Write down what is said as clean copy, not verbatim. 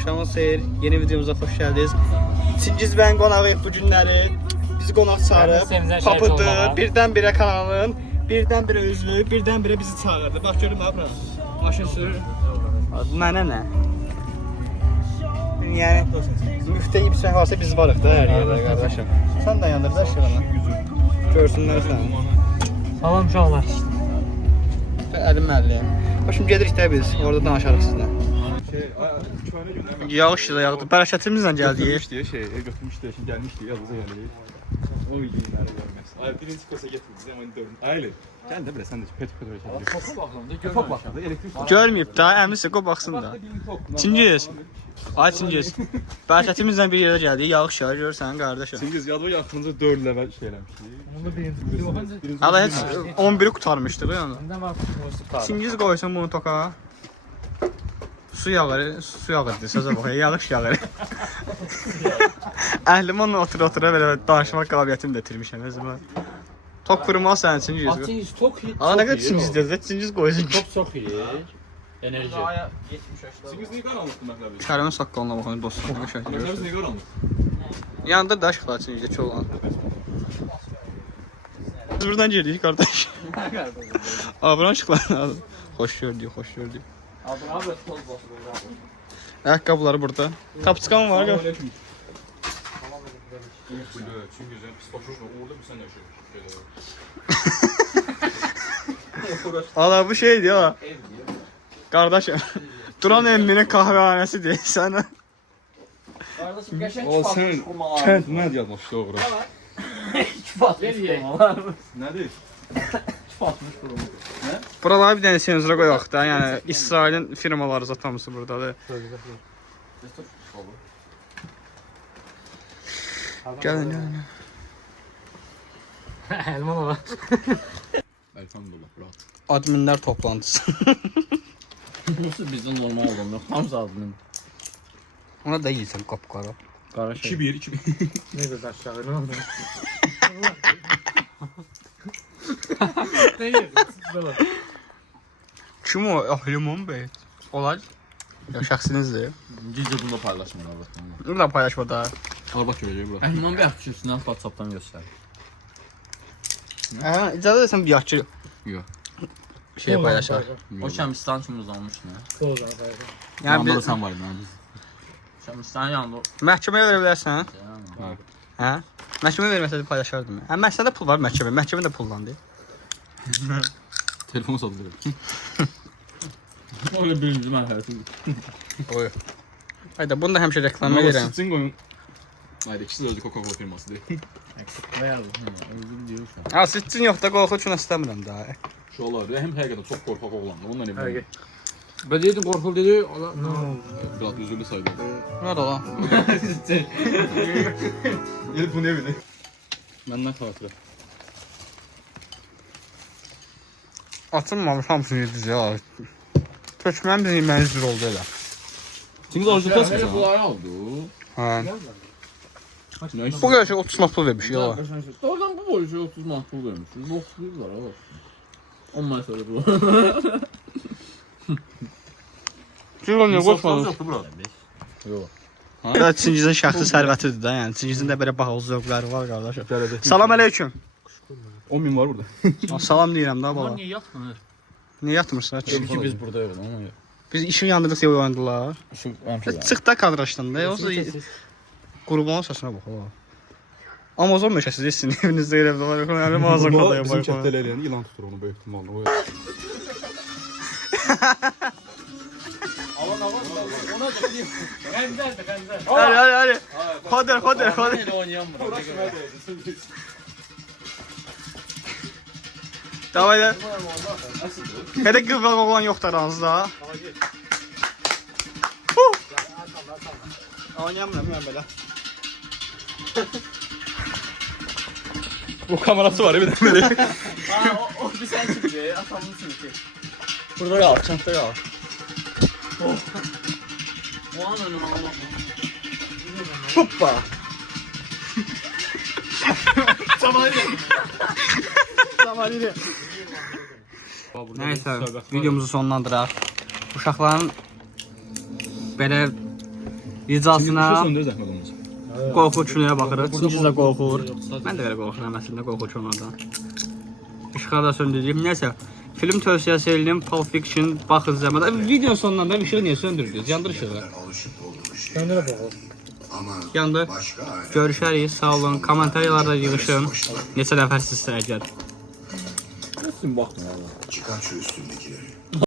Axşamınız xeyir. Yeni videomuza xoş gəldiniz. Çingiz bəyin qonağı bu günləri bizi qonaq çağırıb. Kapıdı, birdən-birə kanalın, birdən-birə üzlü, birdən-birə bizi çağırdı. Bax görün nə bura. Maşın sürür. Mənə nə? Yəni müftə ibsək varsa biz varıq da hər yerdə qardaşım. Sən də yandır da şırını. Görsünlər səni. Salam uşaqlar. Əlim məlliyəm. Başım gedirik də biz, orada danışarıq sizlə. Yağış da yağdı. Bərəkətimizlə gəldik. Götürmüşdü, şimdi gəlmişdi, yazıza gəldi. O günləri görməz. Ay, birinci kosa getirdiniz, ama dördün. Aylı. Gəl də belə, sən də pet öyle şey. Topa baxanda, topa baxanda, elektrik. Görməyib da, əmisi qoy baxsın da. Çingiz. Ay Çingiz. Bərəkətimizlə bir yerdə gəldik. Yağış yağır, görürsən qardaşım. Çingiz yadva yaxınca 4 level şey eləmişdi. Onda birinci. Hələ heç 11-i qurtarmışdıq yəni. Məndə var musiqi. Çingiz qoysun bunu toka. Su yağır, sözə bax, yağış yağır. Əhlim onunla otura belə danışmaq qabiliyyətimi də itirmişəm özümə. Tok qurmaq sənin Çingiz. Çingiz çok iyi. Ana nə qədər Çingiz deyir, Çingiz qoysun. Çok iyi. Enerji. Çingiz niyə qaranlıqdı məqləbi? Kərəmin saqqalına baxın dostum. Məqləbi niyə qaranlıq? Yandır da aşıqlar Çingizdə olan. Biz buradan girdik qardaş. Abran aşıqlar. Xoş gördük, xoş gördük. Abi toz basıyor. Ayaqqabıları burada. Kapçıkan var. Çingizə pis başmışma, orada bir sən yaşayır. Ala bu şeydir ya. Qardaşım. Duran emminin kahvehanəsidir sənə. Kardeşim geçen O sən kənd nə yazmışdı oğru? çıfatmış kurmalar. Nədir? Çıfatmış kurmalar. Buralara bir dənə senzura qoyaq da. Yəni İsrailin firmaları zatamısı burdadır. Gəlin, gəlin. Elman ola. Elhamdülillah, rahat. Adminlər toplantısı. Nasıl bizim normal olduğunu Hamza adının. Ona da yiyirsən qapqara. Qara 2-1, 2-1. Ne kadar aşağı ne oldu? Kim o? Ahliman Bey. Olay. Ya şəxsinizdir. Gizli bunda paylaşma abi. Burada paylaşma da. Al bak görəcək bura. Elman bir açıyorsun WhatsApp'tan göster. Hə, icazə versən bir açı Yox. şey paylaşaq. O Şəmistan kimi uzanmış ne? Yəni bir sən var idi. Şəmistan yanında. məhkəməyə verə bilərsən. Hə. Hə? Məhkəməyə verməsədə paylaşardım. Hə, məhkəmədə pul var məhkəmə. Məhkəmə də pullandı. Telefon satılır. Öyle birinci mərhələsi. Oy. Hayda bunu da həmişə reklama verirəm. Sizin qoyun. Haydi, ikisi də özü Coca-Cola firmasıdır. Özüm diyorsan. Ha, sizin yox da qorxu üçün istəmirəm daha. Şu olardı. Hem həqiqətən çox qorxaq oğlandı. Ondan eminim. Ben dedim korkul dedi. Biraz üzüldü saydı. Nə də lan? Gelip bunu evine. Məndən xatirə. Açılmamış hamısını yediniz ya. Tökmən bizim mənzil oldu elə. Çingiz orijinal Böyle mısın? kolay oldu. Ha. Ne Bu qədər şey 30 manat pul vermiş ya. Oradan bu boyu 30 manat pul vermiş. Boksuzlar ha. 10 manat öyle bu. Siz onu niyə qoşmadınız? Yoxdur bura. Yok. Bu Çingizin şəxsi sərvətidir da, yəni Çingizin də belə bahalı zövqləri var qardaşım. Salam əleyküm. 10.000 var burada. Salam deyirəm da bala. Niye yatmıyor? Niyə yatmırsınız? Çünkü biz burada yok ama yok. Biz işin yandırdıqsa oyandılar. Şu amca. Çıx da kadraşdan da, yoxsa qurbanın səsine bax ola. Amazon meşəsiz etsin evinizdə evdə var, yəni mağaza qalaya Bizim bax. çətdə eləyən ilan tutur onu böyük ihtimalle. Ona da diyeyim. Benzer de benzer. Hadi. Xoder. Ne oynayan var. Davay da. Hədə qıvvaq oğlan yoxdur aranızda. Oynayamıram belə. Bu kamerası var bir de böyle. O bir sen gibi. Atamın çünkü. Burada qal, kənddə qal. O an önüme Allah. Hoppa. Samaliri. Nəysə, videomuzu sonlandıraq. Uşaqların belə ricasına söndür zəhmət olmasa. qorxu üçünə baxırıq. Çingiz də qorxur. Mən də belə qorxuram əslində qorxu üçünədən. İşığı da söndürdüm. Nəysə, film tövsiyəsi edirəm. Pulp Fiction baxın zəhmət. Videonun sonundan da işığı niyə söndürdünüz? Yandır işığı. Kendine bakalım. Yandı. Görüşərik. Sağ olun. Kommentarlarda yığışın. Neçə nəfər sizsə əgər. Nasıl bakma valla. Çıkar şu üstündekileri.